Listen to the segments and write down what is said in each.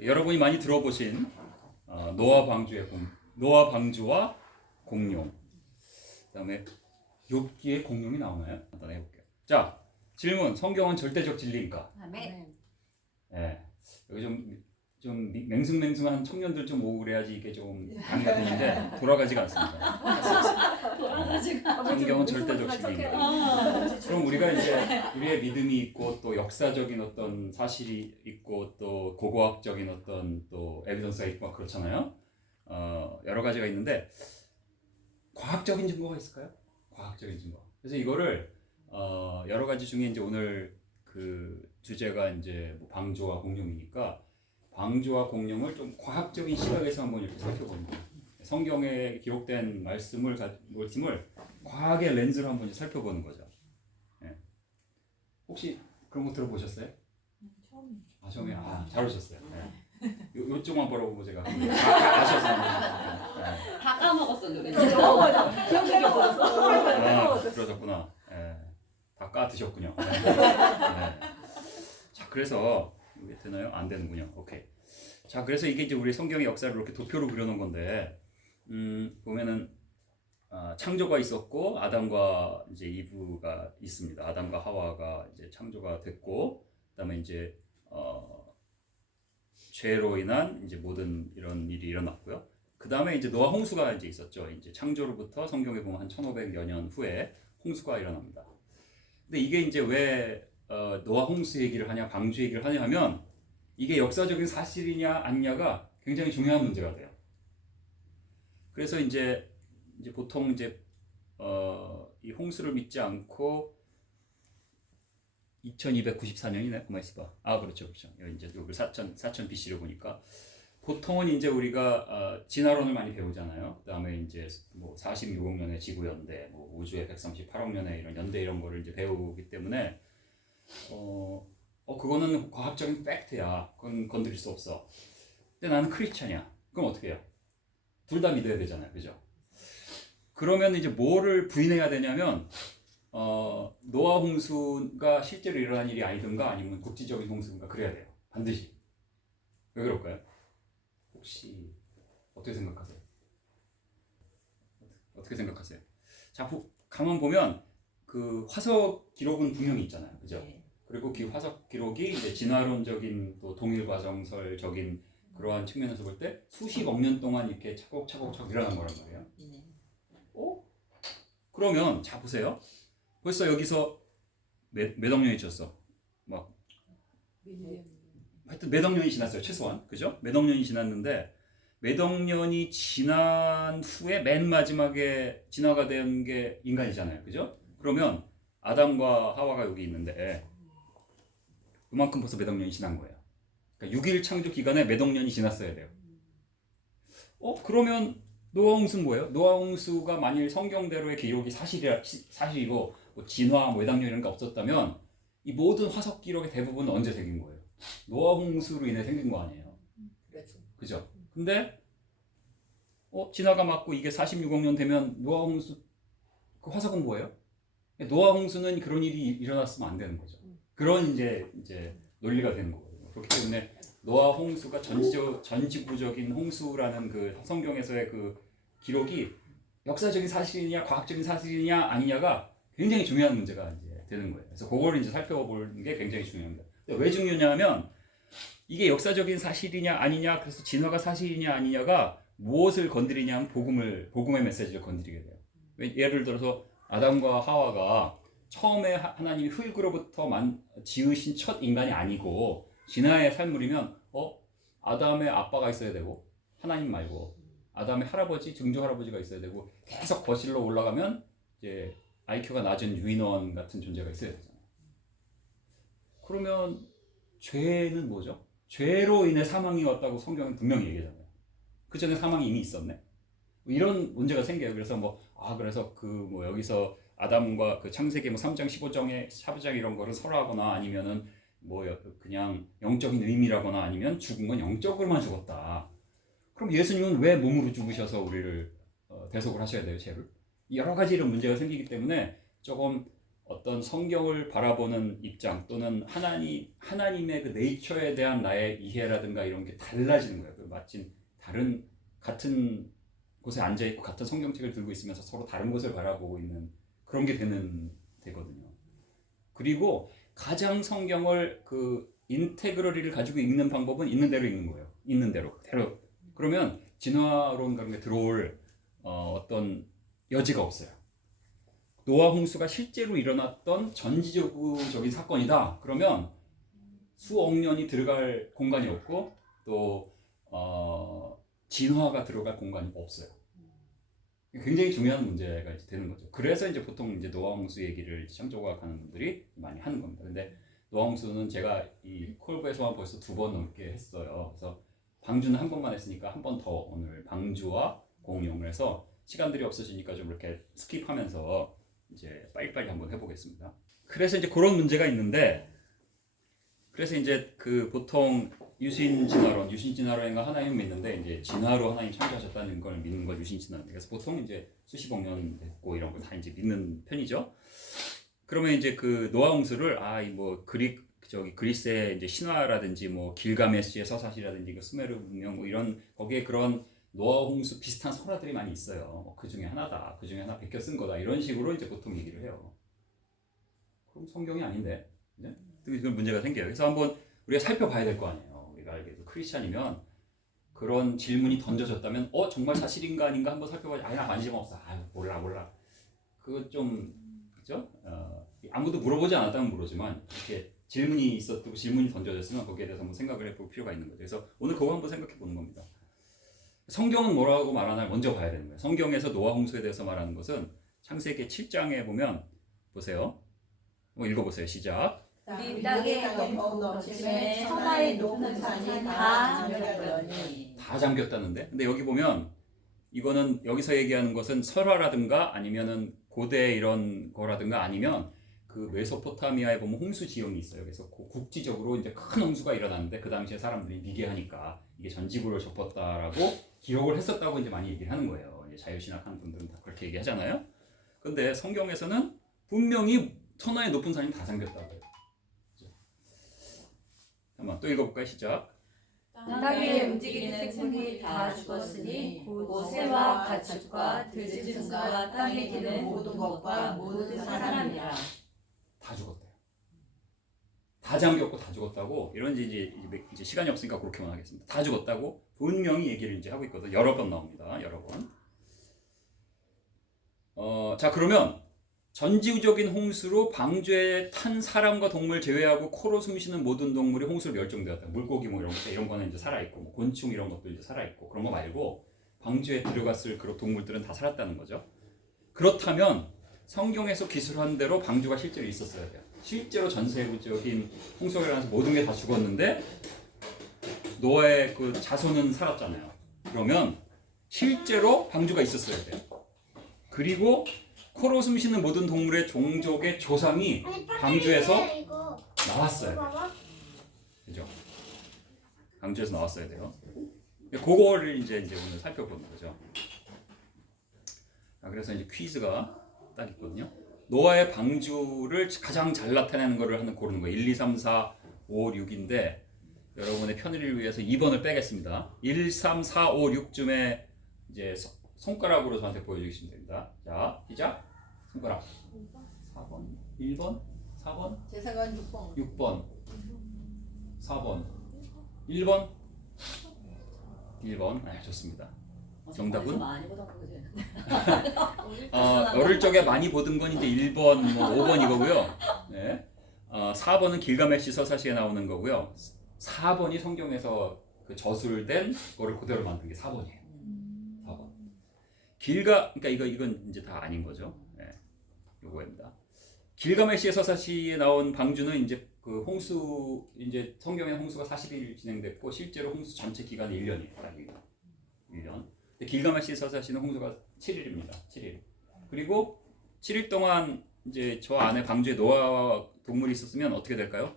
여러분이 많이 들어보신 노아 방주와 공룡. 그다음에 욥기에 공룡이 나오나요? 일단 해볼게요. 자, 질문. 성경은 절대적 진리인가? 아멘. 예. 여기 좀 맹숭맹숭한 청년들 좀 오고 그래야지 이게 좀 강의가 되는데 돌아가지가 않습니다. 성경은 절대적 진리입니다. 그럼 우리가 이제 우리의 믿음이 있고 또 역사적인 어떤 사실이 있고 또 고고학적인 어떤 또 에비던스가 있고 막 그렇잖아요. 여러 가지가 있는데 과학적인 증거가 있을까요? 과학적인 증거. 그래서 이거를 여러 가지 중에 이제 오늘 그 주제가 이제 뭐 방주와 공룡이니까 방주와 공룡을 좀 과학적인 시각에서 한번 이렇게 살펴보는 거예요. 성경에 기록된 말씀을 과학의 렌즈로 한번 살펴보는 거죠. 예. 혹시 그런 거 들어보셨어요? 처음에. 잘 오셨어요. 예. 요쪽만 보라고 제가 아셔서 다 까먹었어 노래. 기억력이 없어졌어. 그러셨구나. 예. 다 까드셨군요. 예. 자, 그래서 이게 되나요? 안 되는군요. 오케이. 자, 그래서 이게 이제 우리 성경의 역사를 이렇게 도표로 그려놓은 건데, 보면은 창조가 있었고 아담과 이제 이브가 있습니다. 아담과 하와가 이제 창조가 됐고, 그다음에 이제 죄로 인한 이제 모든 이런 일이 일어났고요. 그다음에 이제 노아 홍수가 이제 있었죠. 이제 창조로부터 성경에 보면 한 1500여 년 후에 홍수가 일어납니다. 근데 이게 이제 왜 노아 홍수 얘기를 하냐, 방주 얘기를 하냐 하면 이게 역사적인 사실이냐 아니냐가 굉장히 중요한 문제가 돼요. 그래서 이제 보통 이제 이 홍수를 믿지 않고 2294년이네, 그만 있어봐. 그렇죠. 이제 여기 4000 BC로 보니까 보통은 이제 우리가 진화론을 많이 배우잖아요. 그다음에 이제 뭐 46억 년의 지구 연대, 뭐 우주의 138억 년의 이런 연대 이런 거를 이제 배우기 때문에 그거는 과학적인 팩트야. 그건 건드릴 수 없어. 근데 나는 크리스찬이야. 그럼 어떻게 해요? 둘 다 믿어야 되잖아요, 그죠? 그러면 이제 뭐를 부인해야 되냐면 노아 홍수가 실제로 일어난 일이 아니든가 아니면 국지적인 홍수인가 그래야 돼요. 반드시. 왜 그럴까요? 혹시 어떻게 생각하세요? 어떻게 생각하세요? 자, 가만 보면 그 화석 기록은 분명히 있잖아요, 그죠? 네. 그리고 그 화석 기록이 이제 진화론적인 또 동일 과정설적인 그러한 측면에서 볼 때 수십억 년 동안 이렇게 차곡차곡 일어난 거란 말이에요. 네. 그러면 자 보세요. 벌써 여기서 몇 억 년이 지났어? 막 하여튼 몇 억 년이 지났어요, 최소한. 그죠? 몇 억 년이 지났는데 몇 억 년이 지난 후에 맨 마지막에 진화가 된 게 인간이잖아요. 그죠? 그러면 아담과 하와가 여기 있는데 그만큼 벌써 몇 억 년이 지난 거예요. 그러니까 6일 창조 기간에 몇 억 년이 지났어야 돼요. 그러면 노아 홍수는 뭐예요? 노아 홍수가 만일 성경대로의 기록이 사실이고 뭐 진화, 뭐 외당년 이런 게 없었다면 이 모든 화석 기록의 대부분은 언제 생긴 거예요? 노아 홍수로 인해 생긴 거 아니에요? 그죠? 근데 진화가 맞고 이게 46억 년 되면 노아 홍수 그 화석은 뭐예요? 노아 홍수는 그런 일이 일어났으면 안 되는 거죠. 그런 이제 논리가 되는 거거든요. 그렇기 때문에 노아 홍수가 전지구적인 홍수라는 그 성경에서의 그 기록이 역사적인 사실이냐 과학적인 사실이냐 아니냐가 굉장히 중요한 문제가 이제 되는 거예요. 그래서 그걸 이제 살펴보는 게 굉장히 중요합니다. 왜 중요하냐면 이게 역사적인 사실이냐 아니냐, 그래서 진화가 사실이냐 아니냐가 무엇을 건드리냐면 복음의 메시지를 건드리게 돼요. 예를 들어서 아담과 하와가 처음에 하나님이 흙으로부터 지으신 첫 인간이 아니고 진화의 산물이면 아담의 아빠가 있어야 되고 하나님 말고 아담의 할아버지, 증조 할아버지가 있어야 되고 계속 거실로 올라가면 이제 IQ가 낮은 유인원 같은 존재가 있어야 되잖아요. 그러면 죄는 뭐죠? 죄로 인해 사망이 왔다고 성경은 분명히 얘기하잖아요. 그 전에 사망이 이미 있었네. 이런 문제가 생겨요. 그래서 그래서 여기서 아담과 그 창세기 3장 15장 이런 거를 설하거나 아니면은 그냥 영적인 의미라거나 아니면 죽은 건 영적으로만 죽었다. 그럼 예수님은 왜 몸으로 죽으셔서 우리를 대속을 하셔야 돼요, 죄를? 여러 가지 이런 문제가 생기기 때문에 조금 어떤 성경을 바라보는 입장 또는 하나님의 그 네이처에 대한 나의 이해라든가 이런 게 달라지는 거예요. 마치 같은 곳에 앉아 있고 같은 성경책을 들고 있으면서 서로 다른 곳을 바라보고 있는 그런 게 되거든요. 그리고 가장 성경을 그 인테그러리를 가지고 읽는 방법은 있는 대로 읽는 거예요. 있는 대로. 그러면 진화론 그런 게 들어올 어떤 여지가 없어요. 노아 홍수가 실제로 일어났던 전지적인 사건이다. 그러면 수억 년이 들어갈 공간이 없고 또 진화가 들어갈 공간이 없어요. 굉장히 중요한 문제가 이제 되는 거죠. 그래서 이제 보통 이제 노아 홍수 얘기를 창조과학하는 분들이 많이 하는 겁니다. 근데 노아 홍수는 제가 이 콜브에서만 벌써 2번 넘게 했어요. 그래서 방주는 한 번만 했으니까 한 번 더 오늘 방주와 공용을 해서 시간들이 없어지니까 좀 이렇게 스킵하면서 이제 빨리빨리 한번 해보겠습니다. 그래서 이제 그런 문제가 있는데, 그래서 이제 그 보통 유신진화론인가 하나님 믿는데 이제 진화로 하나님 창조하셨다는 걸 믿는 걸 유신진화론. 그래서 보통 이제 수십억 년 됐고 이런 걸 다 이제 믿는 편이죠. 그러면 이제 그 노아 홍수를 뭐 그리스의 이제 신화라든지 뭐 길가메시의 서사시라든지 그 수메르 문명 뭐 이런 거기에 그런 노아 홍수 비슷한 설화들이 많이 있어요. 그 중에 하나다. 그 중에 하나 베껴 쓴 거다. 이런 식으로 이제 보통 얘기를 해요. 그럼 성경이 아닌데, 네? 이건 문제가 생겨요. 그래서 한번 우리가 살펴봐야 될 거 아니에요. 우리가 알게도 크리스찬이면 그런 질문이 던져졌다면, 정말 사실인가 아닌가 한번 살펴봐야. 나 관심 없어. 몰라. 그거 좀 그죠? 아무도 물어보지 않았다면 모르지만 이렇게 질문이 있었고 질문이 던져졌으면 거기에 대해서 한번 생각을 해볼 필요가 있는 거죠. 그래서 오늘 그거 한번 생각해 보는 겁니다. 성경은 뭐라고 말하나 먼저 봐야 되는 거예요. 성경에서 노아 홍수에 대해서 말하는 것은 창세기 7장에 보면 보세요. 읽어보세요. 시작. 우리 땅에 더욱 넘침에 천하의 높은 산이 다 잠겼더니. 다 잠겼다는데. 근데 여기 보면 이거는 여기서 얘기하는 것은 설화라든가 아니면은 고대 이런 거라든가 아니면 그 메소포타미아에 보면 홍수 지형이 있어요. 그래서 국지적으로 이제 큰 홍수가 일어났는데 그 당시에 사람들이 미개하니까 이게 전 지구를 덮었다라고 기록을 했었다고 이제 많이 얘기를 하는 거예요. 이제 자유신학하는 분들은 다 그렇게 얘기하잖아요. 근데 성경에서는 분명히 천하의 높은 산이 다 잠겼다고 해요. 한번 또 읽어볼까요? 시작. 땅 위에 움직이는 생물이 다 죽었으니 곧 새와 가축과 들짐승과 땅에 기는 모든 것과 모든 사람이라. 다 죽었대요. 다 잠겼고 다 죽었다고. 이런 이제 시간이 없으니까 그렇게만 하겠습니다. 다 죽었다고 분명히 얘기를 이제 하고 있거든. 여러 번 나옵니다. 여러 번. 자, 그러면 전지적인 홍수로 방주에 탄 사람과 동물 제외하고 코로 숨쉬는 모든 동물이 홍수로 멸종되었다. 물고기 뭐 이런 거는 이제 살아 있고, 뭐 곤충 이런 것도 이제 살아 있고, 그런 거 말고 방주에 들어갔을 그런 동물들은 다 살았다는 거죠. 그렇다면 성경에서 기술한 대로 방주가 실제로 있었어야 돼요. 실제로 전세계적인 홍수가 일어나서 모든 게 다 죽었는데 노아의 그 자손은 살았잖아요. 그러면 실제로 방주가 있었어야 돼요. 그리고 코로 숨쉬는 모든 동물의 종족의 조상이 방주에서 나왔어요. 그죠? 방주에서 나왔어야 돼요. 그거를 이제 오늘 살펴보는 거죠. 그래서 이제 퀴즈가 딱 있거든요. 노아의 방주를 가장 잘 나타내는 거를 고르는 거예요. 1, 2, 3, 4, 5, 6인데 여러분의 편의를 위해서 2번을 빼겠습니다. 1, 3, 4, 5, 6쯤에 이제 손가락으로 저한테 보여주시면 됩니다. 자, 시작. 손가락. 4번, 1번, 4번, 제 생각은 6번. 6번, 4번, 1번, 1번. 좋습니다. 정답은? 많이 보던 거지. 어릴 적에 많이 보던 건 이제 1번, 5번 이거고요. 네. 4번은 길가메시 서사시에 나오는 거고요. 4번이 성경에서 그 저술된 거를 그대로 만든 게 4번이에요. 4번. 그러니까 이건 이제 다 아닌 거죠. 네. 요거입니다. 길가메시의 서사시에 나온 방주는 이제 그 홍수, 이제 성경의 홍수가 40일 진행됐고 실제로 홍수 전체 기간이 1년이에요. 딱 1년. 근데 길가메시 서사시는 홍수가 7일입니다. 7일. 그리고 7일 동안 이제 저 안에 방주에 노아 동물이 있었으면 어떻게 될까요?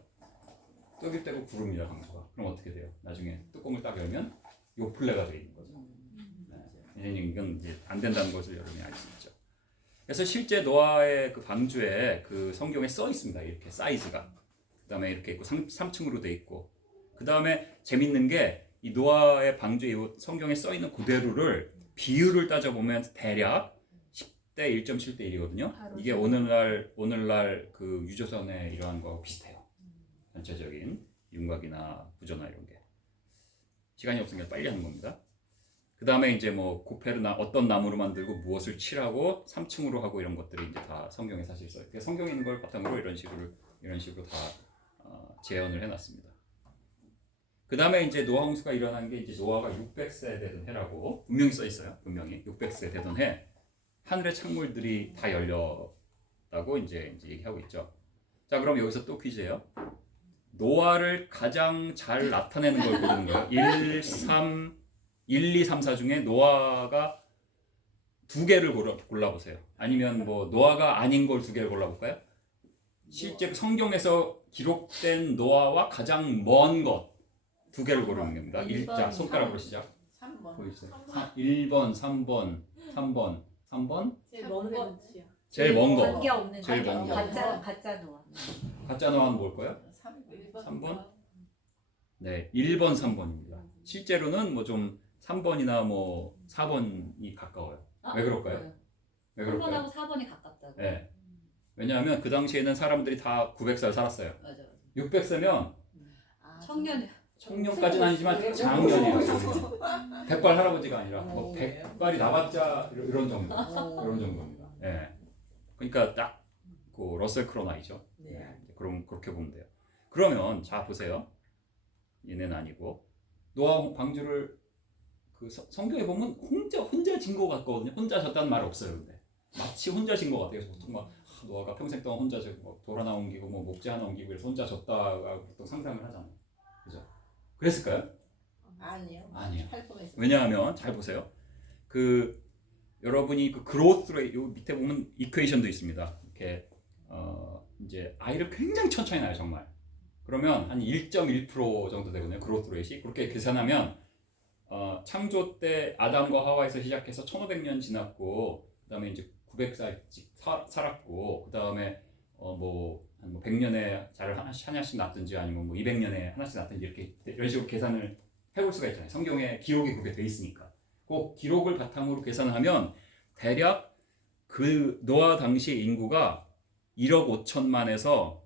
떠깃대고 구릅니다, 방주가. 그럼 어떻게 돼요? 나중에 뚜껑을 딱 열면 요플레가 되어 있는 거죠. 네. 이건 이제 안 된다는 것을 여러분이 알 수 있죠. 그래서 실제 노아의 그 방주에 그 성경에 써 있습니다. 이렇게 사이즈가. 그다음에 이렇게 있고 3층으로 돼 있고. 그다음에 재밌는 게 이 노아의 방주에 성경에 써 있는 그대로를 비율을 따져 보면 대략 10대 1.7대 1이거든요. 이게 오늘날 그 유조선의 이러한 거 비슷해요. 전체적인 윤곽이나 구조나 이런 게. 시간이 없으니까 빨리 하는 겁니다. 그 다음에 이제 뭐 고페르나 어떤 나무로 만들고 무엇을 칠하고 3층으로 하고 이런 것들이 이제 다 성경에 사실 써요. 성경에 있는 걸 바탕으로 이런 식으로 다 재현을 해놨습니다. 그 다음에 이제 노아 홍수가 일어난 게 이제 노아가 600세 되던 해라고 분명히 써 있어요. 분명히 600세 되던 해 하늘의 창문들이 다 열렸다고 이제 얘기하고 있죠. 자, 그럼 여기서 또 퀴즈예요. 노아를 가장 잘 나타내는 걸 고르는 거예요. 1, 2, 3, 4 중에 노아가 2개를 골라보세요. 아니면 뭐 노아가 아닌 걸 2개를 골라볼까요? 실제 성경에서 기록된 노아와 가장 먼 것 2개를 고르는 겁니다. 1자 손가락으로 시작. 3번. 보여주세요. 1번, 3번, 3번, 3번. 제일 먼 거. 제일 먼 거. 관계 없는 제일 먼 거. 가짜 노아. 가짜 노아는 뭘까요? 3번? 네, 1번, 3번입니다. 실제로는 뭐 좀 3번이나 뭐 4번이 가까워요. 왜 그럴까요? 왜 그럴까요? 3번하고 4번이 가깝다고. 네. 왜냐하면 그 당시에는 사람들이 다 900살 살았어요. 맞아. 600세면 청년. 청년까지는 아니지만 장년이에요. 백발 할아버지가 아니라 뭐 백발이 나봤자 이런 정도. 이런 정도입니다. 예. 그러니까 딱 그 러셀 크로 나이죠. 네. 그럼 그렇게 보면 돼요. 그러면 자 보세요. 얘는 아니고 노아 방주를 그 성경에 보면 혼자 진 것 같거든요. 혼자 졌다는 말 없어요. 근데 마치 혼자 진 것 같아요. 보통 막 노아가 평생 동안 혼자 돌 하나 옮기고 뭐 목재 하나 옮기고 그래서 혼자 졌다가 보통 상상을 하잖아요. 그죠? 그랬을까요? 아니요. 아니요. 할 뻔했어요. 왜냐하면 잘 보세요. 그 여러분이 그 그로스 레이트 요 밑에 보면 이퀘이션도 있습니다. 이렇게 이제 아이를 굉장히 천천히 낳아요, 정말. 그러면 한 1.1% 정도 되거든요. 그로스 레이트이. 그렇게 계산하면 창조 때 아담과 하와에서 시작해서 1500년 지났고 그다음에 이제 900살씩 살았고 그다음에 뭐 100년에 자를 하나씩 낳든지 아니면 뭐 200년에 하나씩 낳든지 이렇게 이런 식으로 계산을 해볼 수가 있잖아요. 성경에 기록이 그렇게 돼 있으니까. 그 기록을 바탕으로 계산을 하면 대략 그 노아 당시 인구가 1억 5천만에서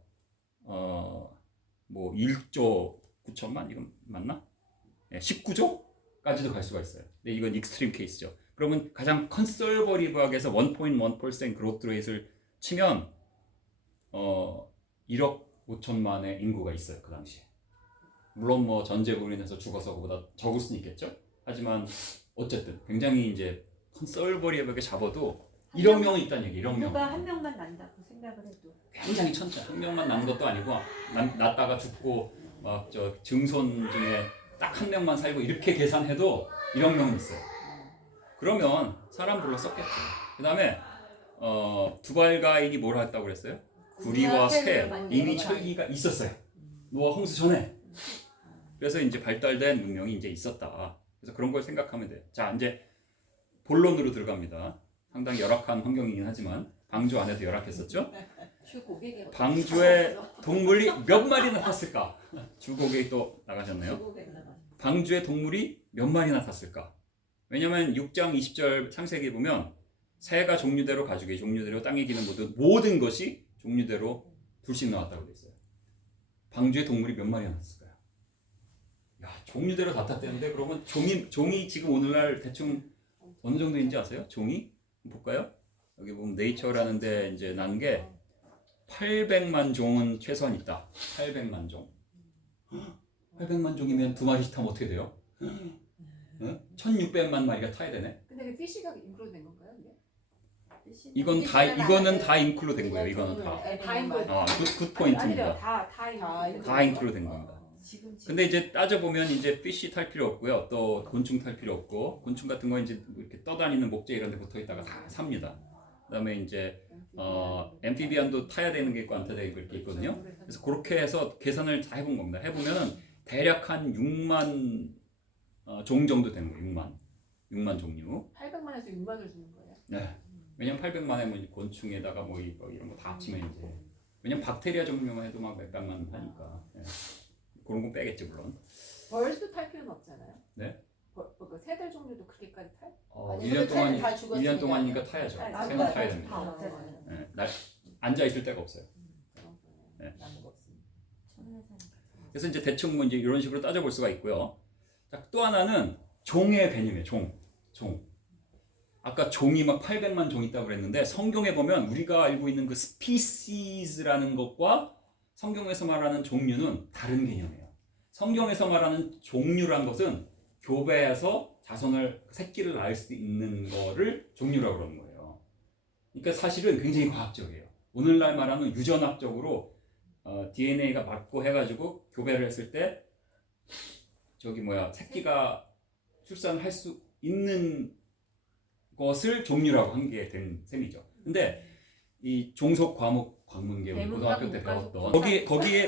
뭐 1조 9천만 이건 맞나? 네, 19조까지도 갈 수가 있어요. 근데 이건 익스트림 케이스죠. 그러면 가장 컨설버리브하게서 1.1% 그로트 레이트를 치면 1억 5천만의 인구가 있어요. 그 당시에. 물론 뭐 전쟁으로 인해서 죽어서 그보다 적을 수는 있겠죠. 하지만 어쨌든 굉장히 이제 컨설버리브하게 잡아도 1억 명은 있다는 얘기. 1억 명. 누가 한 명만 난다고 생각을 해도. 굉장히 천천히 한 명만 낳은 것도 아니고 낳다가 죽고 막 저 증손 중에 딱 한 명만 살고 이렇게 계산해도 1억 명은 있어요. 그러면 사람 불러 썼겠죠. 그 다음에 두발가인이 뭘 했다고 그랬어요? 구리와 쇠 이미 철기가 있었어요. 노아 홍수 전에. 그래서 이제 발달된 문명이 이제 있었다. 그래서 그런 걸 생각하면 돼요. 자, 이제 본론으로 들어갑니다. 상당히 열악한 환경이긴 하지만 방주 안에도 열악했었죠. 방주에 동물이 몇 마리나 탔을까? 주고객이 또 나가셨네요. 방주에 동물이 몇 마리나 탔을까? 왜냐면 6장 20절 창세기에 보면 새가 종류대로 가죽이 종류대로 땅에 기는 모든 것이 종류대로 둘씩 나왔다고 돼 있어요. 방주에 동물이 몇 마리나 탔을까요? 야, 종류대로 다 탔다는데 그러면 종이 지금 오늘날 대충 어느 정도인지 아세요? 종이? 볼까요? 여기 보면 네이처라는 데 이제 난 게 800만 종은 최소한 있다. 800만 종. 800만 종이면 2마리씩 타면 어떻게 돼요? 1600만 마리가 타야 되네. 근데 그 피쉬가 인클루드 된 건가요? 이거는 다 인클루드 된 거예요. 이거는 다. 다 인클루드. 굿 포인트입니다. 아니래요. 다 인클루드 된 겁니다. 근데 이제 따져보면 이제 피쉬 탈 필요 없고요. 또 곤충 탈 필요 없고 곤충 같은 거 이제 이렇게 떠다니는 목재 이런 데 붙어 있다가 다 삽니다. 그다음에 이제 엠피비안도 타야 되는 게 있고 안 타야 되는 게 이렇게 있거든요. 그래서 그렇게 해서 계산을 다 해본 겁니다. 해보면은 대략 한 6만 종 정도 되는 거예요. 6만 종류. 800만에서 6만을 주는 거예요? 네. 왜냐면 800만에 뭐 곤충에다가 뭐 이런 거 다 합치면 이제 왜냐면 박테리아 종류만 해도 막 몇백만 하니까 예. 그런 건 빼겠지 물론. 벌써 탈 필요는 없잖아요. 네? 그 새들 종류도 그렇게까지 탈? 1년 동안 다 죽었으니까. 1년 동안이니까 타야죠. 타야죠. 새는 타야 됩니다. 다 없잖아요. 예. 앉아 있을 데가 없어요. 네. 나무가 없으니까. 그래서 이제 대충 뭐 이제 이런 식으로 따져볼 수가 있고요. 자, 또 하나는 종의 개념이에요. 종. 아까 종이 막 800만 종 있다고 그랬는데 성경에 보면 우리가 알고 있는 그 스피시스라는 것과 성경에서 말하는 종류는 다른 개념이에요. 성경에서 말하는 종류란 것은 교배해서 자손을 새끼를 낳을 수 있는 거를 종류라고 그러는 거예요. 그러니까 사실은 굉장히 과학적이에요. 오늘날 말하는 유전학적으로 DNA가 맞고 해가지고 교배를 했을 때 새끼가 출산을 할 수 있는 것을 종류라고 한 게 된 셈이죠. 근데 이 종속 과목 관문계열 고등학교 때 배웠던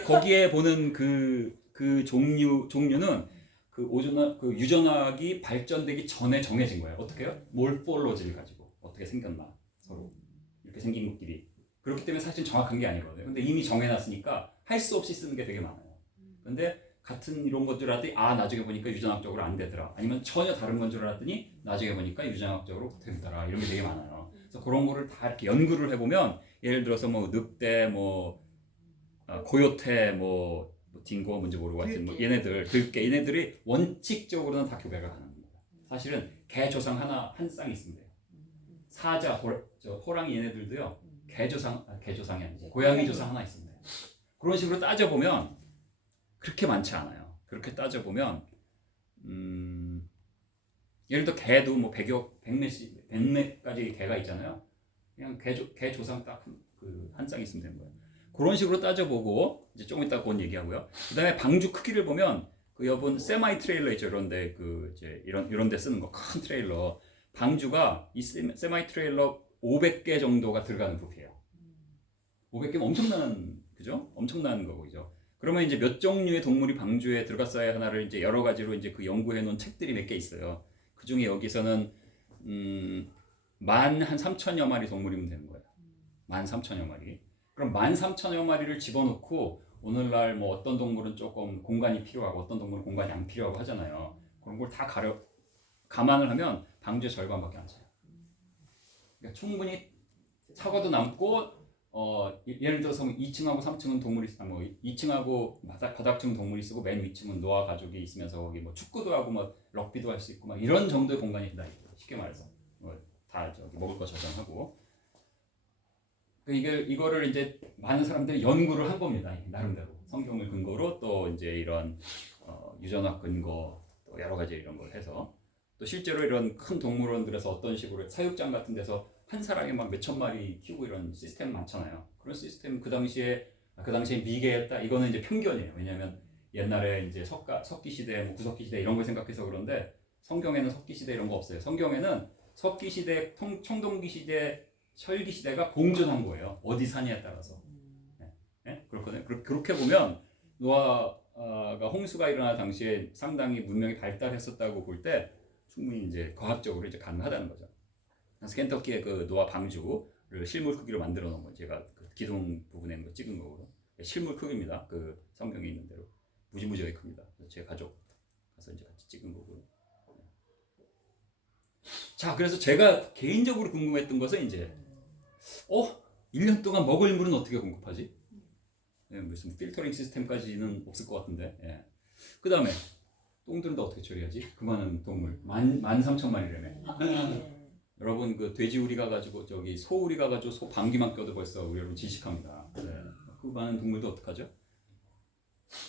거기에 보는 그 종류는 그 유전학이 발전되기 전에 정해진 거예요. 어떻게요? 몰폴로지를 가지고 어떻게 생겼나 서로 이렇게 생긴 것끼리 그렇기 때문에 사실 정확한 게 아니거든요. 근데 이미 정해놨으니까 할 수 없이 쓰는 게 되게 많아요. 근데 같은 이런 것들 하더니 나중에 보니까 유전학적으로 안 되더라. 아니면 전혀 다른 건 줄 알았더니 나중에 보니까 유전학적으로 되더라. 이런 게 되게 많아요. 그래서 그런 거를 다 이렇게 연구를 해보면 예를 들어서 뭐 늑대, 고요테, 딩고 뭔지 모르고 하여튼 얘네들 얘네들이 원칙적으로는 다 교배가 가능합니다. 사실은 개 조상 한 쌍이 있으면 돼요. 사자, 호랑이 얘네들도요. 개 조상이 아니지 고양이 조상 하나 있으면 돼요. 그런 식으로 따져보면 그렇게 많지 않아요. 그렇게 따져보면 예를 들어 개도 뭐 100몇가지 개가 있잖아요. 그냥 개 조상 딱 한 쌍 있으면 되는 거예요. 그런 식으로 따져보고 이제 조금 이따 그건 얘기하고요. 그다음에 방주 크기를 보면 여분 세마이 트레일러 있죠. 이런데 이제 이런 데 쓰는 거 큰 트레일러 방주가 이 세마이 트레일러 500개 정도가 들어가는 부피예요. 500개면 엄청난 거고 그죠? 그러면 이제 몇 종류의 동물이 방주에 들어갔어야 하나를 이제 여러 가지로 이제 그 연구해 놓은 책들이 몇 개 있어요. 그 중에 여기서는 13,000여 마리 동물이면 되는 거예요. 13,000여 마리. 그럼 13,000여 마리를 집어넣고 오늘날 뭐 어떤 동물은 조금 공간이 필요하고 어떤 동물은 공간이 안 필요하고 하잖아요. 그런 걸 다 감안을 하면 방주의 절반밖에 안 차요. 그러니까 충분히 사과도 남고 예를 들어서 2층하고 3층은 동물이 2층하고 바닥층 동물이 쓰고 맨 위층은 노아 가족이 있으면서 거기 뭐 축구도 하고 럭비도 할 수 있고 이런 정도의 공간이 다 있고 쉽게 말해서 다 먹을 거 저장하고 이거를 이제 많은 사람들이 연구를 한 겁니다. 나름대로 성경을 근거로 또 이제 이런 유전학 근거 또 여러 가지 이런 걸 해서 또 실제로 이런 큰 동물원들에서 어떤 식으로 사육장 같은 데서 한 사람이 막 몇천 마리 키우고 이런 시스템 많잖아요. 그런 시스템 그 당시에 미개했다. 이거는 이제 편견이에요. 왜냐하면 옛날에 이제 석기 시대, 구석기 시대 이런 걸 생각해서 그런데 성경에는 석기 시대 이런 거 없어요. 성경에는 석기 시대, 청동기 시대, 철기 시대가 공존한 거예요. 어디 사냐에 따라서. 네? 그렇거든요. 그렇게 보면 노아가 홍수가 일어날 당시에 상당히 문명이 발달했었다고 볼 때 충분히 이제 과학적으로 이제 가능하다는 거죠. 그래서 켄터키의 그 노아 방주를 실물 크기로 만들어 놓은 거 제가 그 기둥 부분에 찍은 거고 실물 크기입니다. 그 성경에 있는 대로 무지무지하게 큽니다. 그래서 제 가족 가서 이제 같이 찍은 거고요. 자, 그래서 제가 개인적으로 궁금했던 것은 이제 1년 동안 먹을 물은 어떻게 공급하지? 무슨 필터링 시스템까지는 없을 것 같은데. 예. 그 다음에 똥들은 다 어떻게 처리하지? 그 많은 동물 13,000마리라며. 여러분 그 돼지우리 가가지고 소우리 가가지고 소 방귀만 껴도 벌써 우리 여러분 질식합니다. 네. 그 많은 동물도 어떡하죠?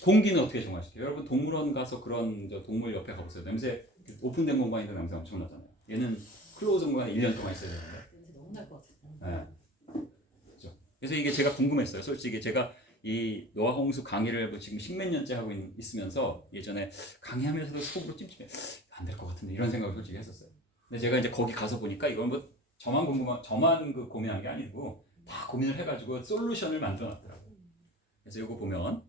공기는 어떻게 정화시켜요? 여러분 동물원 가서 그런 동물 옆에 가보세요. 냄새 오픈된 공간인데 냄새 엄청 나잖아요. 얘는 클로즈 공간에 1년 동안 있어야 되는데. 너무 날 것 같아. 네. 그렇죠. 그래서 이게 제가 궁금했어요. 솔직히 제가 이 노아 홍수 강의를 지금 10몇 년째 하고 있으면서 예전에 강의하면서도 속으로 찜찜해 안 될 것 같은데 이런 생각을 솔직히 했었어요. 근데 제가 이제 거기 가서 보니까 이건 뭐 저만 고민한 게 아니고 다 고민을 해가지고 솔루션을 만들어놨더라고요. 그래서 이거 보면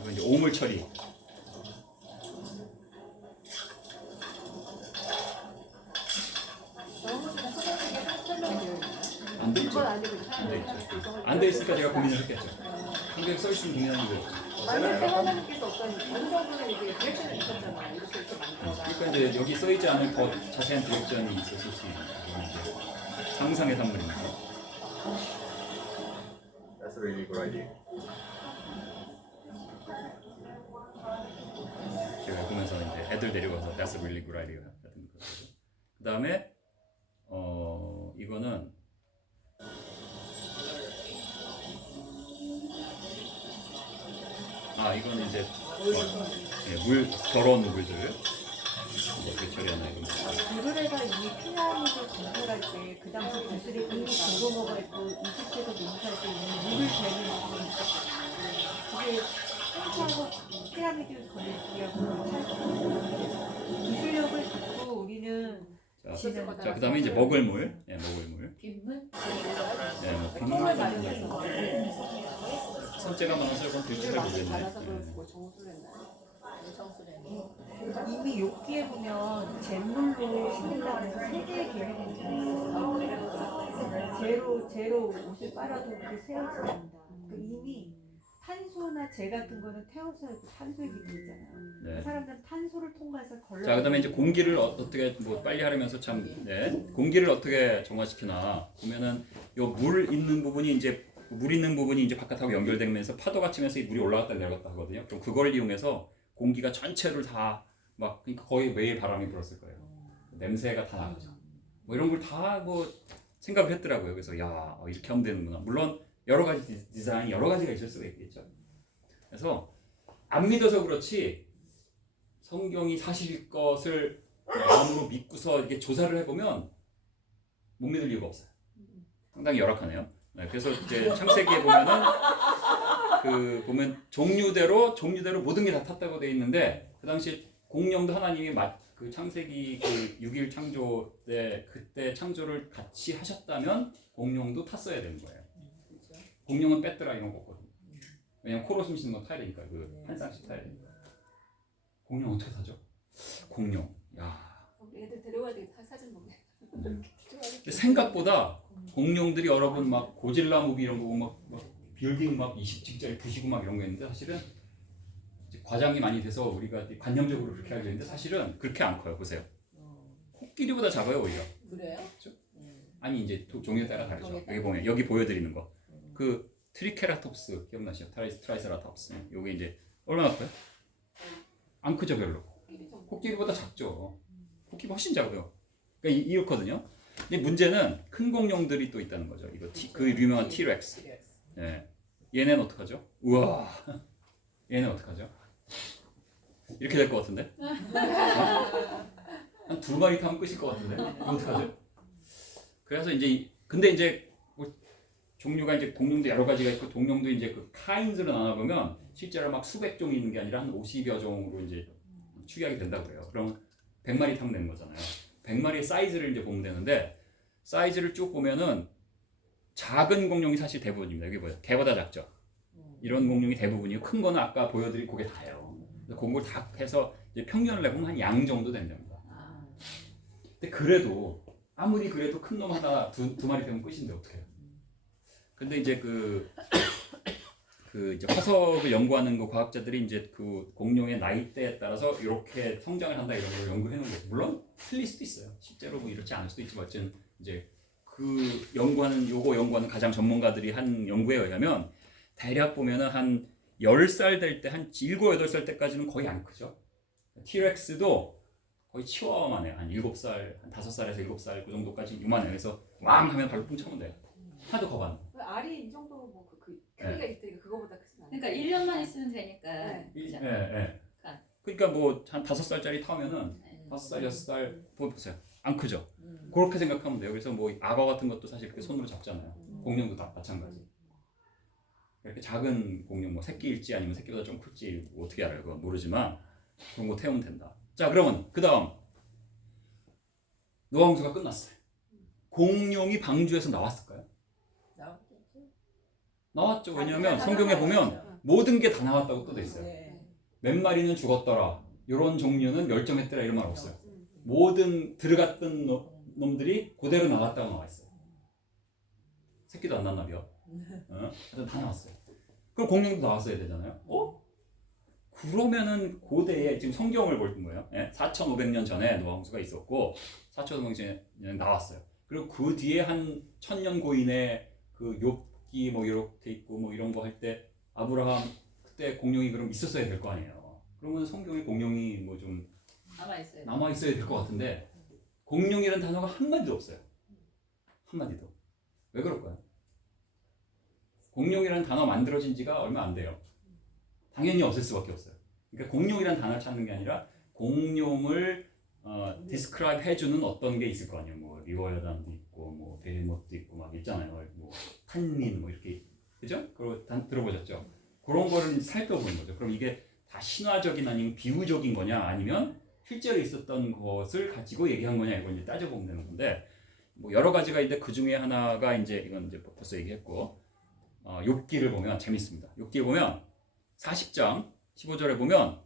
이거 이제 오물 처리. 고민을 했겠죠. 성경에 써 있으면 고민하는 게 없죠. 만일 때 하나님께서 어떤 어느 정도는 이제 디렉션을 주셨잖아요. 이렇게 만들어라. 그러니까 이제 여기 써 있지 않은 더 자세한 디렉션이 있었을 수 있는 이건 이제 상상의 산물입니다. That's a really good idea. 제가 보면서 이제 애들 데리고서 That's a really good idea 같은 거죠. 그 다음에 이거는 이건 이제 물 결혼 물들 어떻게 처리하나 이런 거. 구글에가 이미 피라미드 건설할 때 그 당시 기술이 이미 도로모가 있고 이집트도 농사할 때 이미 물을 대는 것이 있었거든요. 그게 한국하고 피라미드 건설기하고 찰떡. 기술력을 갖고 우리는 자, 그 다음에 이제 먹을 물, 먹을 물. 빗물? 뭐 통을 빗물. 마련해서 선재가 많은 설건 될 줄을 받아서 모르겠네. 그렇고 정수를 했나요? 이미 욥기에 보면 잿물로 씻는다고 해서 세 개의 계명이 있어요. 재로 옷을 빨아도 그게 세워지지 않는다. 그러니까 이미 탄소나 재 같은 거는 태워서 있고 탄소의 기능이 있잖아요. 그 네. 사람들은 탄소를 통과해서 걸러. 자, 그다음에 이제 공기를 어떻게 뭐 빨리 하려면서 공기를 어떻게 정화시키나 보면은 요 물 있는 부분이 이제 바깥하고 연결되면서 파도가 치면서 이 물이 올라갔다 내려갔다 하거든요. 그럼 그걸 이용해서 공기가 전체를 다 막 그러니까 거의 매일 바람이 불었을 거예요. 냄새가 다 나가죠. 뭐 이런 걸 다 뭐 생각을 했더라고요. 그래서 야 이렇게 하면 되는구나. 물론 여러 가지 디자인이 여러 가지가 있을 수가 있겠죠. 그래서 안 믿어서 그렇지 성경이 사실일 것을 마음으로 믿고서 이렇게 조사를 해보면 못 믿을 이유가 없어요. 상당히 열악하네요. 네, 그래서 이제 창세기에 보면 종류대로 모든 게 다 탔다고 돼 있는데 그 당시 공룡도 하나님이 그 창세기 그 6일 창조 때 그때 창조를 같이 하셨다면 공룡도 탔어야 되는 거예요. 공룡은 뺐더라 이런 거 없거든요. 왜냐면 코로 숨 쉬는 거 타야 되니까 한 쌍씩 타야 되니까. 공룡 어떻게 타죠? 공룡. 야. 애들 데려와야 되겠다. 사진 보내. 근데 생각보다 공룡들이 여러분 막 고질라 무비 이런 거 보고 막 빌딩 막 20층짜리 부시고 막 이런 거 있는데 사실은 이제 과장이 많이 돼서 우리가 관념적으로 그렇게 하게 되는데 사실은 그렇게 안 커요. 보세요. 코끼리보다 작아요 오히려. 그래요? 아니 이제 종류에 따라 다르죠. 여기 보면 여기 보여드리는 거. 그 트리케라톱스 기억나시죠? 트라이세라톱스. 요게 이제 얼마나 커요? 안 크죠 별로. 코끼리보다 작죠. 코끼리 훨씬 작아요. 그러니까 이렇거든요. 근데 문제는 큰 공룡들이 또 있다는 거죠. 이거 그 유명한 티렉스. 예. 얘네는 어떡하죠? 우와. 얘는 어떡하죠? 이렇게 될 것 같은데? 한 두 마리 타면 끝일 것 같은데? 이거 어떡하죠? 그래서 근데 이제 뭐 종류가 이제 공룡도 여러 가지가 있고 공룡도 이제 그 카인즈로 나눠보면 실제로 막 수백 종이 있는 게 아니라 한 50여 종으로 이제 추기하게 된다고 그래요. 그럼 100마리 타면 되는 거잖아요. 100마리의 사이즈를 이제 보면 되는데 사이즈를 쭉 보면은 작은 공룡이 사실 대부분입니다. 여기 보세요. 개보다 작죠. 이런 공룡이 대부분이고 큰 거는 아까 보여드린 그게 다예요. 그걸 다 해서 이제 평균을 내보면 한 양 정도 된답니다. 근데 그래도 아무리 그래도 큰 놈 하나 두 마리 되면 끝인데 어떡해요? 근데 이제 그 이제 화석을 연구하는 그 과학자들이 이제 그 공룡의 나이대에 따라서 이렇게 성장을 한다 이런 걸 연구해 놓은 거예요. 물론 틀릴 수도 있어요. 실제로 뭐 이렇지 않을 수도 있지만 어쨌든 이제 요거 연구하는 가장 전문가들이 한 연구에 의하면 대략 보면은 한 10살 될 때 한 7, 8살 때까지는 거의 안 크죠. 티렉스도 거의 치와와만 해요. 한 7살, 한 5살에서 7살 그 정도까지 요만해요. 그래서 왕 하면 발로 뿡 차면 돼요. 하도 겁안. 알이 이 정도 뭐 그 크기가 있으니까 그거보다 크진 않아요. 그러니까 1년만 있으면 되니까. 네. 예. 그러니까 뭐 한 5살짜리 타면은 5살, 6살 보세요. 안 크죠. 그렇게 생각하면 돼요. 그래서 뭐 악어 같은 것도 사실 그렇게 손으로 잡잖아요. 공룡도 다 마찬가지. 이렇게 작은 공룡 뭐 새끼일지 아니면 새끼보다 좀 클지 뭐 어떻게 알아요? 그건 모르지만 그런 거 태우면 된다. 자, 그러면 그 다음 노아 홍수가 끝났어요. 공룡이 방주에서 나왔을까요? 나왔죠. 왜냐하면 성경에 보면 모든 게 다 나왔다고 또 돼 있어요. 몇 마리는 죽었더라. 이런 종류는 멸종했더라 이런 말 없어요. 모든 들어갔던 놈들이 그대로 나왔다고 나와 있어요. 새끼도 안 낳나 며. 하여튼 다 나왔어요. 그럼 공룡도 나왔어야 되잖아요. 그러면은 고대에 지금 성경을 볼 거예요. 4,500년 전에 노아 홍수가 있었고 4,500년 전에 나왔어요. 그리고 그 뒤에 한 1,000년 고인의 그 욥기 뭐 이렇게 있고 뭐 이런 거 할 때 아브라함 그때 공룡이 그럼 있었어야 될 거 아니에요. 그러면 성경에 공룡이 뭐 좀 남아 있어야 될 것 같은데 공룡이라는 단어가 한 마디도 없어요. 한 마디도. 왜 그럴까요? 공룡이라는 단어 만들어진 지가 얼마 안 돼요. 당연히 없을 수밖에 없어요. 그러니까 공룡이라는 단어를 찾는 게 아니라 공룡을 describe 해주는 어떤 게 있을 거 아니에요. 뭐 리워야단도 있고 뭐 베헤모스도 있고 막 있잖아요. 뭐 탄닌 뭐 이렇게 그죠? 그리고 들어보셨죠? 그런 거를 살펴보는 거죠. 그럼 이게 다 신화적인 아니면 비유적인 거냐 아니면 실제로 있었던 것을 가지고 얘기한 거냐 이걸 이제 따져보면 되는 건데 뭐 여러 가지가 있는데 그 중에 하나가 이제 이건 이제 벌써 얘기했고 욥기를 보면 재밌습니다. 욥기를 보면 40장 15절에 보면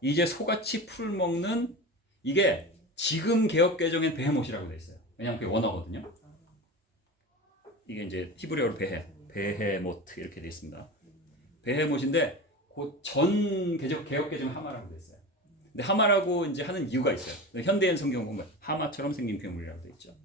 이제 소같이 풀 먹는 이게 지금 개역 개정엔 베헤못이라고 돼 있어요. 왜냐하면 그게 원어거든요. 이게 이제 히브리어로 베헤모트 이렇게 돼 있습니다. 베헤못인데 그 전 개역 개정 하마라고 돼 있어요. 근데 하마라고 이제 하는 이유가 있어요. 현대인 성경 보면 하마처럼 생긴 괴물이라고 돼 있죠.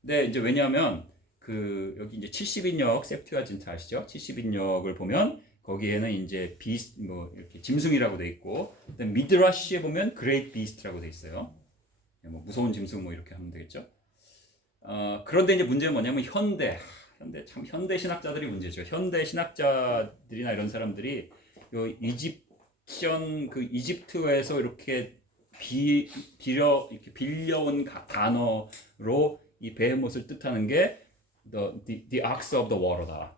근데 이제 왜냐하면 그 여기 이제 70인역 셉튜아진트 아시죠? 70인역을 보면 거기에는 이제 비스 뭐 이렇게 짐승이라고 돼 있고, 그다음 미드라시에 보면 그레이트 비스트라고 돼 있어요. 뭐 무서운 짐승 뭐 이렇게 하면 되겠죠. 그런데 이제 문제는 뭐냐면 현대 신학자들이 문제죠. 현대 신학자들이나 이런 사람들이 요 이집트에서 이렇게 이렇게 빌려온 단어로 이 베헤못을 뜻하는 게 the ox of the water다.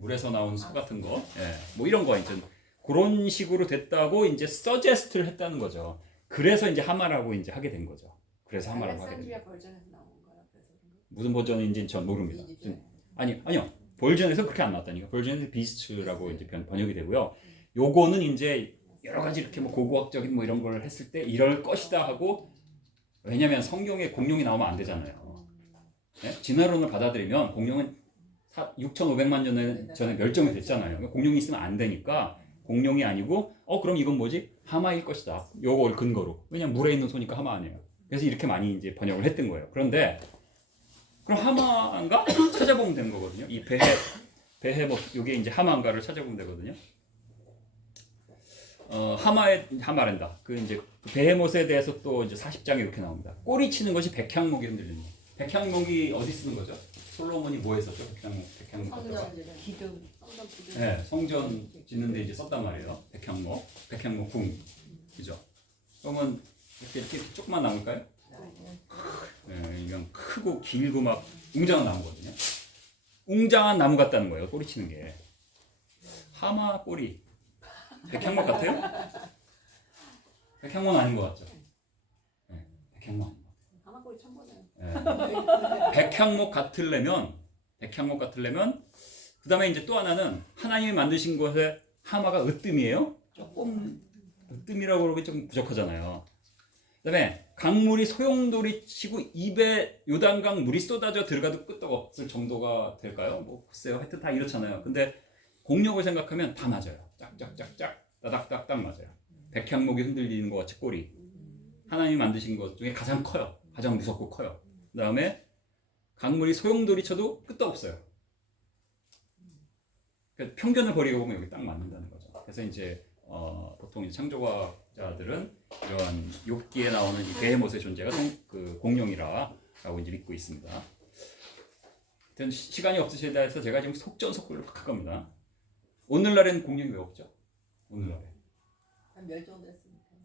물에서 나온 소 같은 거, 뭐 이런 거 이제 그런 식으로 됐다고 이제 서제스트를 했다는 거죠. 그래서 이제 하마라고 이제 하게 된 거죠. 그래서 하마라고 하게 된 거죠. 버전에서 나온 거야. 그래서 무슨 버전인지 전 모릅니다. 아니요. 버전에서 그렇게 안 나왔다니까. 버전에서 비스트라고 이제 번역이 되고요. 요거는 이제 여러 가지 이렇게 뭐 고고학적인 뭐 이런 걸 했을 때 이럴 것이다 하고, 왜냐면 성경에 공룡이 나오면 안 되잖아요. 진화론을 받아들이면 공룡은 6,500만 년 전에 멸종이 됐잖아요. 공룡이 있으면 안 되니까 공룡이 아니고 그럼 이건 뭐지? 하마일 것이다. 요걸 근거로. 왜냐면 물에 있는 소니까 하마 아니에요. 그래서 이렇게 많이 이제 번역을 했던 거예요. 그런데 그럼 하마인가? 찾아보면 되는 거거든요. 이 베헤못 요게 이제 하마인가를 찾아보면 되거든요. 하마란다. 그 이제 베헤못에 대해서 또 이제 40장에 이렇게 나옵니다. 꼬리 치는 것이 백향목이 흔들리는 거. 백향목이 어디 쓰는 거죠? 솔로몬이 뭐에 썼죠? 백향목 갖다가. 기둥. 네, 성전 짓는데 이제 썼단 말이에요. 백향목 궁, 그죠? 그러면 이렇게 조그만 나무일까요? 네, 이건 크고 길고 막 웅장한 나무거든요. 웅장한 나무 같다는 거예요. 꼬리 치는 게. 하마 꼬리. 백향목 같아요? 백향목 아닌 것 같죠? 네, 백향목 아닌 것 같아요. 하마꼬리 처음 보네요. 네. 백향목 같으려면 그 다음에 이제 또 하나는 하나님이 만드신 것에 하마가 으뜸이에요. 조금 으뜸이라고 그러기 좀 부족하잖아요. 그 다음에 강물이 소용돌이 치고 입에 요단강 물이 쏟아져 들어가도 끄떡 없을 정도가 될까요? 뭐 글쎄요. 하여튼 다 이렇잖아요. 근데 공력을 생각하면 다 맞아요. 짝짝짝짝 따닥따닥 맞아요. 백향목이 흔들리는 것 같이 꼬리. 하나님이 만드신 것 중에 가장 커요. 가장 무섭고 커요. 그 다음에 강물이 소용돌이 쳐도 끄떡 없어요. 그러니까 편견을 버리고 보면 여기 딱 맞는다는 거죠. 그래서 이제 보통 이제 창조과자들은 이런 욥기에 나오는 이 베헤못의 존재가 그 공룡이라고 이제 믿고 있습니다. 하여튼 시간이 없으시다 해서 제가 지금 속전속결로 할 겁니다. 오늘날에는 공룡이 왜 없죠? 오늘날에. 멸종됐으니까.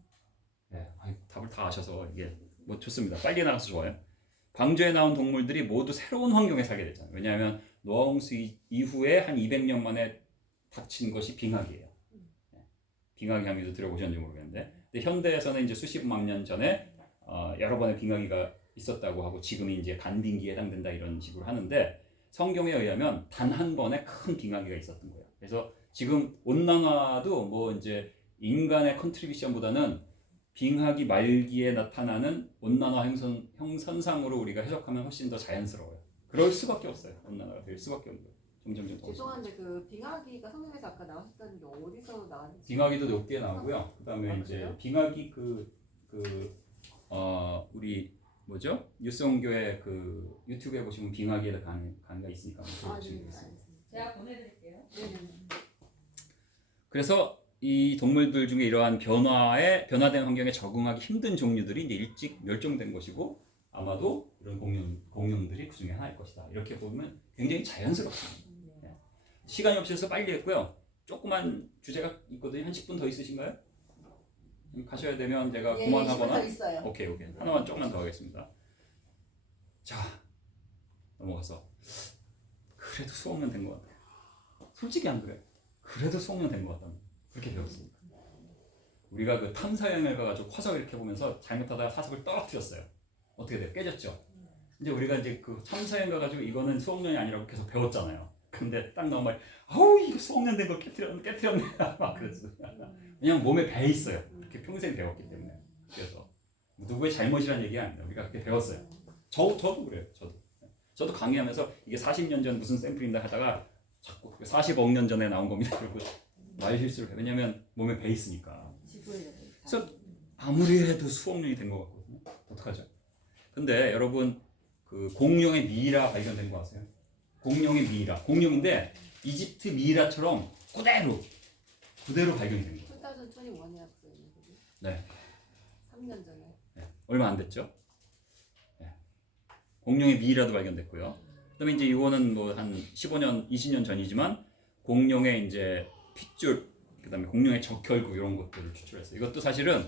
네, 답을 다 아셔서 이게 뭐 좋습니다. 빨리 나가서 좋아요. 방주에 나온 동물들이 모두 새로운 환경에 살게 됐잖아요. 왜냐하면 노아 홍수 이후에 한 200년 만에 닥친 것이 빙하기예요. 빙하기 함유도 들어보셨는지 모르겠는데, 근데 현대에서는 이제 수십만 년 전에 여러 번의 빙하기가 있었다고 하고 지금이 이제 간빙기에 해당된다 이런 식으로 하는데, 성경에 의하면 단 한 번의 큰 빙하기가 있었던 거예요. 그래서 지금 온난화도 뭐 이제 인간의 컨트리뷰션보다는 빙하기 말기에 나타나는 온난화 형선상으로 우리가 해석하면 훨씬 더 자연스러워요. 그럴 수밖에 없어요. 온난화가 될 수밖에 없는 거예요. 점점 더. 죄송한데 그 빙하기가 성경에서 아까 나왔었다는 게 어디서 나왔는지. 빙하기도 높게 나오고요. 그다음에 아, 이제 그래요? 빙하기 우리 뭐죠? 뉴스원교회 그 유튜브에 보시면 빙하기에 강의가 있으니까 한번 아, 네, 들어보시면 되겠습니다. 알겠습니다. 제가 보내드릴게요. 네네. 그래서 이 동물들 중에 이러한 변화된 환경에 적응하기 힘든 종류들이 이제 일찍 멸종된 것이고 아마도 이런 공룡들이 그 중에 하나일 것이다. 이렇게 보면 굉장히 자연스럽습니다. 네. 시간이 없어서 빨리 했고요. 조그만 주제가 있거든요. 한 10분 더 있으신가요? 가셔야 되면 제가 예, 그만하거나. 10분 더 있어요. 오케이. 하나만 조금만 더 하겠습니다. 자, 넘어가서 그래도 수업은 된 것 같아요. 솔직히 안 그래요? 그래도 수업은 된 것 같다. 그렇게 배웠습니다. 우리가 그 탐사여행을 가가지고 화석 이렇게 보면서 잘못하다가 사석을 떨어뜨렸어요. 어떻게 돼요? 깨졌죠. 이제 우리가 이제 그 탐사여행 가가지고 이거는 수학년이 아니라고 계속 배웠잖아요. 근데 딱 나온 아우 이거 수학년 된 거 깨뜨렸네 막 그랬어요. 그냥 몸에 배 있어요. 그렇게 평생 배웠기 때문에. 그래서 누구의 잘못이라는 얘기 아닙니다. 우리가 그렇게 배웠어요. 저도 그래요. 저도 강의하면서 이게 40년 전 무슨 샘플인가 하다가 자꾸 40억 년 전에 나온 겁니다. 그리고 말 실수를 해요. 왜냐면 몸에 배 있으니까. 그래서 아무리 해도 수억년이 된 것 같거든요. 어떡하죠? 근데 여러분 그 공룡의 미이라 발견된 거 아세요? 공룡의 미이라. 공룡인데 이집트 미이라처럼 그대로 발견된 거예요. 2021이라고 써있는 거지. 네. 3년 전에. 네. 얼마 안 됐죠? 네. 공룡의 미이라도 발견됐고요. 그다음에 이제 이거는 뭐 한 15년, 20년 전이지만 공룡의 이제 핏줄, 그다음에 공룡의 적혈구 이런 것들을 추출했어요. 이것도 사실은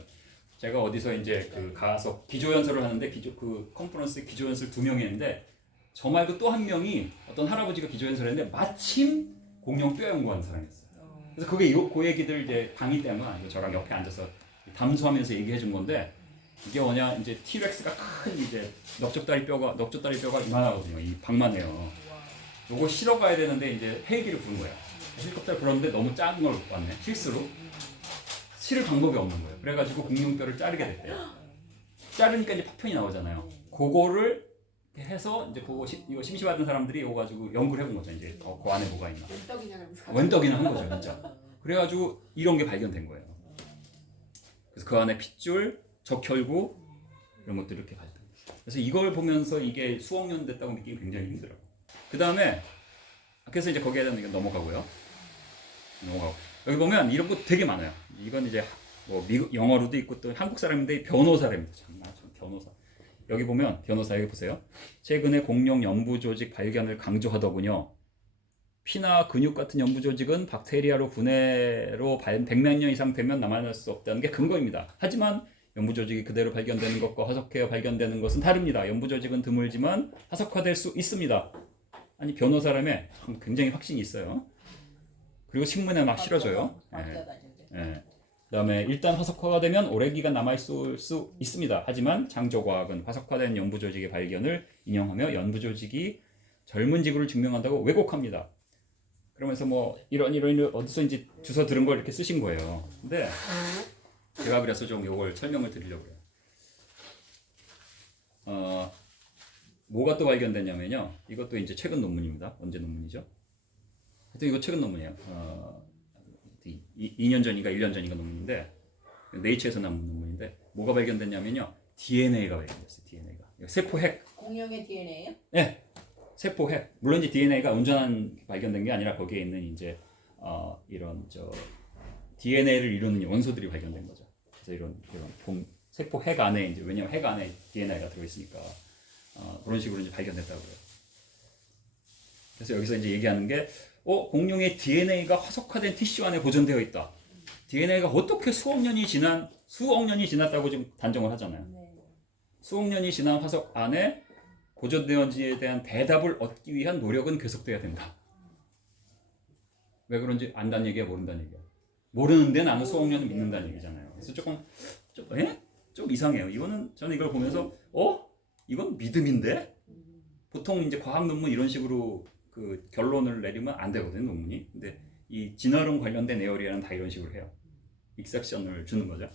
제가 어디서 이제 그 가서 기조연설을 하는데 그 컨퍼런스에 기조연설 2명이 했는데 저 말고 또 한 명이 어떤 할아버지가 기조연설을 했는데 마침 공룡 뼈 연구하는 사람이었어요. 그래서 그게 그 얘기들 이제 강의 때는 아니고 저랑 옆에 앉아서 담수하면서 얘기해 준 건데 이게 뭐냐 이제 티렉스가 큰 이제 넓적다리 뼈가 이만하거든요. 이 방만해요. 요거 실어 가야 되는데 이제 헬기를 부른 거야. 헬리콥터를 불렀는데 너무 작은 걸 왔네. 실수로. 실을 방법이 없는 거예요. 그래가지고 공룡뼈를 자르게 됐대요. 자르니까 이제 파편이 나오잖아요. 그거를 해서 이제 보고 이거 심심하던 사람들이 이거 가지고 연구를 해본 거죠. 이제 그 안에 뭐가 있나. 웬떡이나 한 거죠, 진짜. 그래가지고 이런 게 발견된 거예요. 그래서 그 안에 핏줄, 적혈구 이런 것들 이렇게 발견됐어요. 그래서 이걸 보면서 이게 수억 년 됐다고 느끼기 굉장히 힘들어요. 그 다음에 그래서 이제 거기에 대한 넘어가고 여기 보면 이런 거 되게 많아요. 이건 이제 뭐 미국 영어로도 있고 또 한국 사람인데 변호사랍니다. 정말 변호사. 여기 보면 변호사 여기 보세요. 최근에 공룡 연부 조직 발견을 강조하더군요. 피나 근육 같은 연부 조직은 박테리아로 분해로 100만 년 이상 되면 남아날 수 없다는 게 근거입니다. 하지만 연부 조직이 그대로 발견되는 것과 화석회와 발견되는 것은 다릅니다. 연부 조직은 드물지만 화석화될 수 있습니다. 아니 변호사라며 굉장히 확신이 있어요. 그리고 신문에 막 실어줘요. 예. 그다음에 일단 화석화가 되면 오랜 기간 남아있을 수 있습니다. 하지만 창조과학은 화석화된 연부 조직의 발견을 인용하며 연부 조직이 젊은 지구를 증명한다고 왜곡합니다. 그러면서 뭐 이런 어디서 이제 주워 들은 걸 이렇게 쓰신 거예요. 근데 제가 그래서 좀 이걸 설명을 드리려고 해요. 뭐가 또 발견됐냐면요. 이것도 이제 최근 논문입니다. 언제 논문이죠? 하여튼 이거 최근 논문이에요. 2년 전인가 1년 전인가 논문인데 네이처에서 나온 논문인데 뭐가 발견됐냐면요. DNA가 발견됐어요. DNA가. 세포 핵. 공룡의 DNA예요? 네. 세포 핵. 물론 이제 DNA가 온전한 발견된 게 아니라 거기에 있는 이제 이런 DNA를 이루는 원소들이 발견된 거죠. 그래서 이런 세포 핵 안에 이제 왜냐면 핵 안에 DNA가 들어 있으니까 그런 식으로 이제 발견됐다고요. 그래서 여기서 이제 얘기하는 게 공룡의 DNA가 화석화된 티슈 안에 보존되어 있다. DNA가 어떻게 수억 년이 지났다고 지금 단정을 하잖아요. 수억 년이 지난 화석 안에 보존되었는지에 대한 대답을 얻기 위한 노력은 계속돼야 된다. 왜 그런지 안다는 얘기야, 모른다는 얘기야. 모르는데 나는 수억 년을 믿는다는 얘기잖아요. 그래서 좀 이상해요. 저는 이걸 보면서 이건 믿음인데? 보통 이제 과학 논문 이런 식으로 그 결론을 내리면 안 되거든요, 논문이. 근데 이 진화론 관련된 에어리아는 다 이런 식으로 해요. 익셉션을 주는 거죠.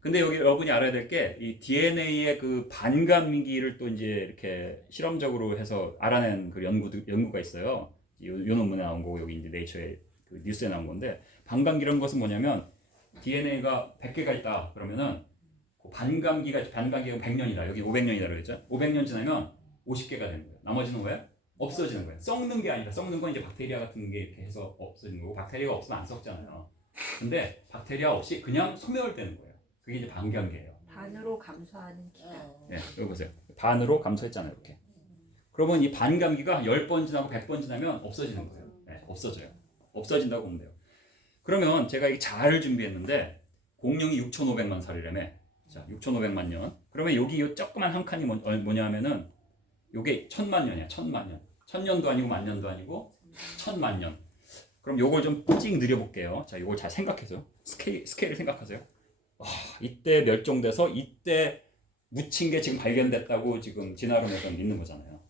근데 여기 여러분이 알아야 될 게 이 DNA의 그 반감기를 또 이제 이렇게 실험적으로 해서 알아낸 그 연구가 있어요. 요 논문에 나온 거고 여기 이제 네이처의 그 뉴스에 나온 건데 반감기라는 것은 뭐냐면 DNA가 100개가 있다 그러면은 그 반감기가 100년이다. 여기 500년이다 그랬죠. 500년 지나면 50개가 되는 거예요. 나머지는 왜? 없어지는 거예요. 썩는 게 아니라 썩는 건 이제 박테리아 같은 게 이렇게 해서 없어지는 거고 박테리아가 없으면 안 썩잖아요. 근데 박테리아 없이 그냥 소멸되는 거예요. 그게 이제 반감기예요. 반으로 감소하는 기간. 네, 여기 보세요. 반으로 감소했잖아요, 이렇게. 그러면 이 반감기가 10번 지나고 100번 지나면 없어지는 거예요. 네, 없어져요. 없어진다고 보면 돼요. 그러면 제가 이 자를 준비했는데 공룡이 6,500만 살이라며. 자, 6,500만 년. 그러면 여기 이 조그만 한 칸이 뭐냐 하면은 요게 1,000만 년이야. 1,000만 년. 1,000년도 아니고 만년도 아니고 1,000만 년. 그럼 요걸 좀 찍 느려볼게요. 자, 요걸 잘 생각해서 스케일을 생각하세요. 와, 이때 멸종돼서 이때 묻힌 게 지금 발견됐다고 지금 진화론에서 믿는 거잖아요.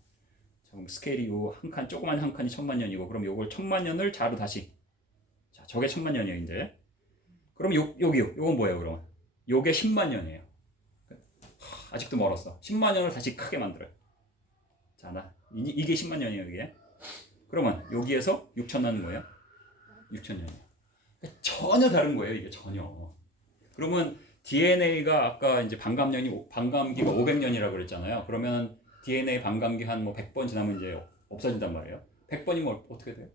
자, 그럼 스케일이 요 한 칸, 조그만 한 칸이 1,000만 년이고, 그럼 요걸 1,000만 년을 자로 다시. 자, 저게 1,000만 년이에요, 이제. 그럼 요건 뭐예요, 그러면? 요게 10만 년이에요. 아직도 멀었어. 10만 년을 다시 크게 만들어요. 자, 이게 10만 년이에요, 이게. 그러면 여기에서 6,000년은 뭐예요? 6,000년이에요. 전혀 다른 거예요, 이게 전혀. 그러면 DNA가 아까 이제 반감기가 500년이라고 그랬잖아요. 그러면 DNA 반감기 한 뭐 100번 지나면 이제 없어진단 말이에요. 100번이면 어떻게 돼요?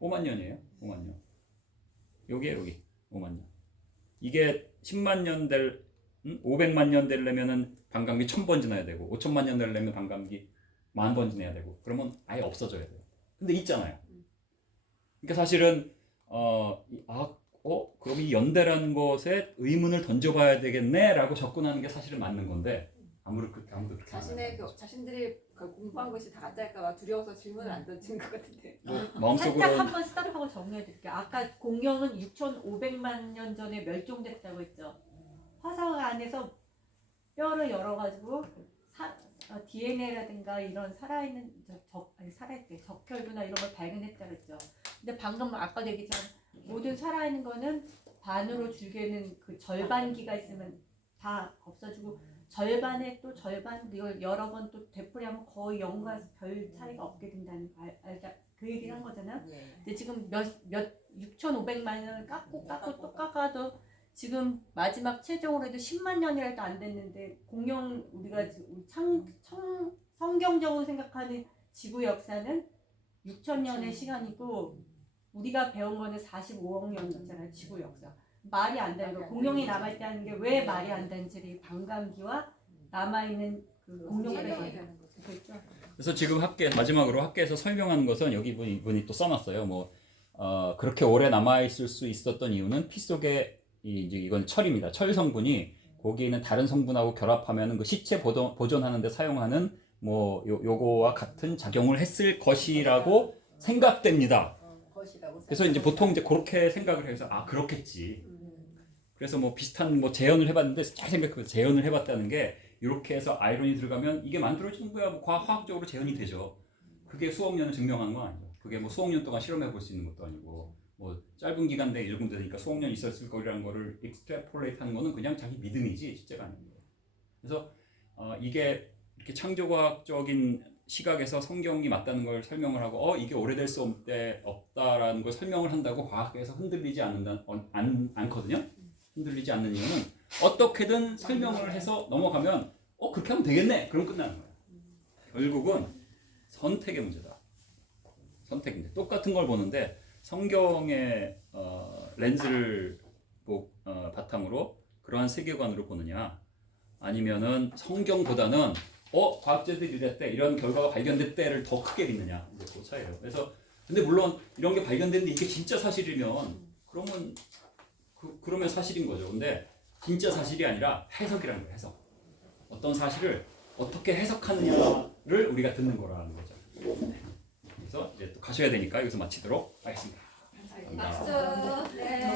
5만 년이에요. 5만 년. 여기 5만 년. 이게 10만 년 500만 년 되려면은 반감기 1000번 지나야 되고 5천만 년 되려면 반감기 10,000번 지나야 되고 그러면 아예 없어져야 돼요. 근데 있잖아요. 그러니까 사실은 그럼 이 연대라는 것에 의문을 던져봐야 되겠네라고 접근하는 게 사실은 맞는 건데 아무도 그렇게 안 해요. 자신들이 공부한 것이 다 가짜일까봐 두려워서 질문을 안 던지는 것 같은데. 마음속으로 살짝 한번 스탑하고 정리해드릴게요. 아까 공룡은 6,500만 년 전에 멸종됐다고 했죠. 화석 안에서 뼈를 열어가지고 DNA라든가 이런 살아있는 적혈구나 이런 걸 발견했다고 했죠. 근데 방금 아까도 얘기했지만 모든 살아있는 거는 반으로 줄게는 그 절반기가 있으면 다 없어지고 절반에 또 절반 이걸 여러 번 또 되풀이하면 거의 0과 별 차이가 없게 된다는 그 얘기를 한 거잖아요. 근데 지금 6,500만 년을 깎고 또 깎아도 지금 마지막 최종으로 해도 10만 년이라도 안 됐는데 공룡 우리가 성경적으로 생각하는 지구 역사는 6,000년의 시간이고 우리가 배운 거는 45억 년이잖아요. 지구 역사. 말이 안 되는 거. 공룡이 남아있다는 게 왜 말이 안 되는지를 반감기와 남아있는 그 공룡에 대해서 그렇죠. 그래서 지금 마지막으로 학계에서 설명하는 것은 여기 이분이 또 써놨어요. 그렇게 오래 남아있을 수 있었던 이유는 피 속에 이건 철입니다. 철 성분이 거기에 있는 다른 성분하고 결합하면 그 시체 보존하는 데 사용하는 요거와 같은 작용을 했을 것이라고 생각됩니다. 그래서 이제 보통 이제 그렇게 생각을 해서 그렇겠지. 그래서 비슷한 재현을 해봤는데 잘 생각해서 재현을 해봤다는 게 이렇게 해서 아이론이 들어가면 이게 만들어지는 거야. 과학적으로 재현이 되죠. 그게 수억 년을 증명하는 건 아니죠. 그게 수억 년 동안 실험해 볼 수 있는 것도 아니고 짧은 기간 내에 읽으면 되니까 수억 년 있었을 거라는 거를 익스트래폴레이트 하는 거는 그냥 자기 믿음이지 실제가 아닌 거예요. 그래서 이게 이렇게 창조과학적인 시각에서 성경이 맞다는 걸 설명을 하고 이게 오래될 수 없다라는 걸 설명을 한다고 과학에서 흔들리지 않거든요. 흔들리지 않는 이유는 어떻게든 설명을 해서 넘어가면 그렇게 하면 되겠네. 그럼 끝나는 거예요. 결국은 선택의 문제다. 선택 문제. 똑같은 걸 보는데 성경의 렌즈를 바탕으로 그러한 세계관으로 보느냐 아니면은 성경보다는 과학자들이 이랬대 이런 결과가 발견됐대를 더 크게 믿느냐 이제 그 차이예요. 그래서 근데 물론 이런 게 발견됐는데 이게 진짜 사실이면 그러면 사실인 거죠. 근데 진짜 사실이 아니라 해석이라는 거예요. 해석. 어떤 사실을 어떻게 해석하느냐를 우리가 듣는 거라는 거죠. 그래서 이제 또 가셔야 되니까 여기서 마치도록 하겠습니다. 박수. 네.